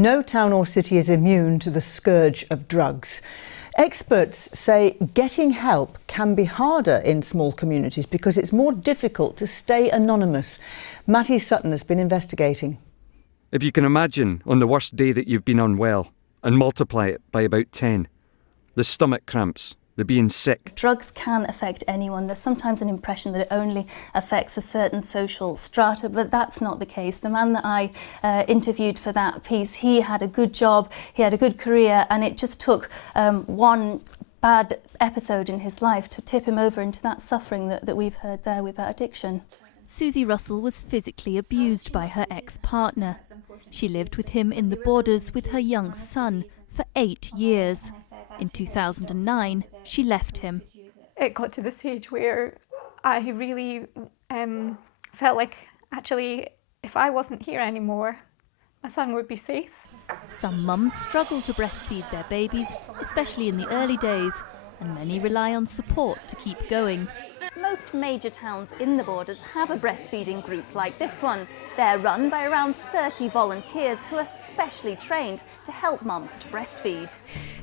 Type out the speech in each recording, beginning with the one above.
No town or city is immune to the scourge of drugs. Experts say getting help can be harder in small communities because it's more difficult to stay anonymous. Matty Sutton has been investigating. If you can imagine on the worst day that you've been unwell and multiply it by about 10, the stomach cramps, the being sick. Drugs can affect anyone. There's sometimes an impression that it only affects a certain social strata, but that's not the case. The man that I interviewed for that piece, he had a good job, he had a good career, and it just took one bad episode in his life to tip him over into that suffering that we've heard there with that addiction. Susie Russell was physically abused by her ex-partner. She lived with him in the Borders with her young son for 8 years. In 2009, she left him. It got to the stage where I really felt like, actually, if I wasn't here anymore, my son would be safe. Some mums struggle to breastfeed their babies, especially in the early days, and many rely on support to keep going. Most major towns in the Borders have a breastfeeding group like this one. They're run by around 30 volunteers who are specially trained to help mums to breastfeed.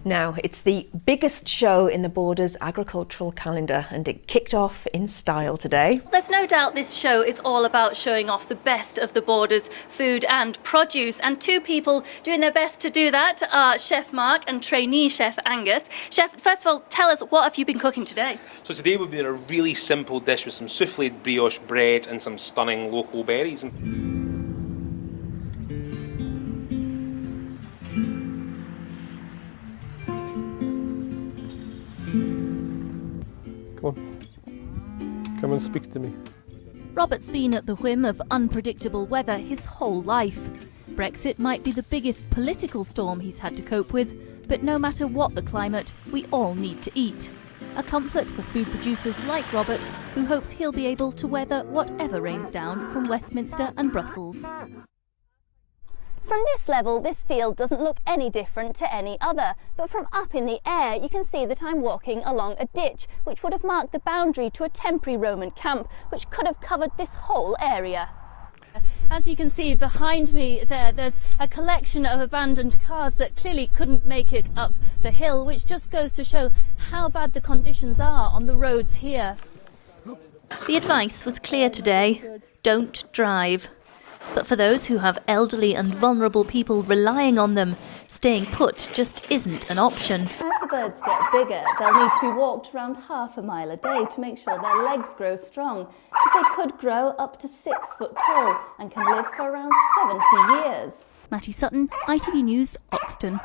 Now, it's the biggest show in the Borders agricultural calendar, and it kicked off in style today. There's no doubt this show is all about showing off the best of the Borders food and produce, and two people doing their best to do that are Chef Mark and trainee Chef Angus. Chef, first of all, tell us, what have you been cooking today? So today we've been a really simple dish with some souffled brioche bread and some stunning local berries. Come and speak to me. Robert's been at the whim of unpredictable weather his whole life. Brexit might be the biggest political storm he's had to cope with, but no matter what the climate, we all need to eat. A comfort for food producers like Robert, who hopes he'll be able to weather whatever rains down from Westminster and Brussels. From this level, this field doesn't look any different to any other, but from up in the air you can see that I'm walking along a ditch which would have marked the boundary to a temporary Roman camp which could have covered this whole area. As you can see behind me there's a collection of abandoned cars that clearly couldn't make it up the hill, which just goes to show how bad the conditions are on the roads here. The advice was clear today: don't drive. But for those who have elderly and vulnerable people relying on them, staying put just isn't an option. As the birds get bigger, they'll need to be walked around half a mile a day to make sure their legs grow strong, because they could grow up to 6 foot tall and can live for around 70 years. Matty Sutton, ITV News, Oxton.